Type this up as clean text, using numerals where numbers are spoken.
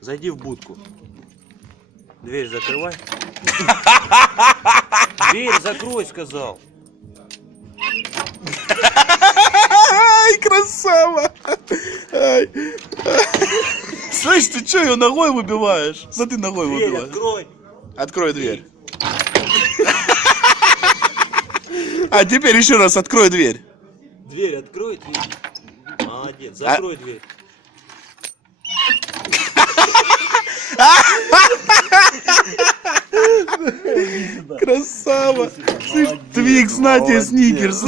Зайди в будку. Дверь закрывай. Дверь закрой, сказал. Ай, красава! Ай. Слышь, ты что, ее ногой выбиваешь? Что ты ногой Дверь выбиваешь? открой. Открой дверь. А теперь еще раз открой дверь. Дверь открой. Ты... Молодец, закрой дверь. Красава! Слышь, Твикс, на тебе, Сникерс.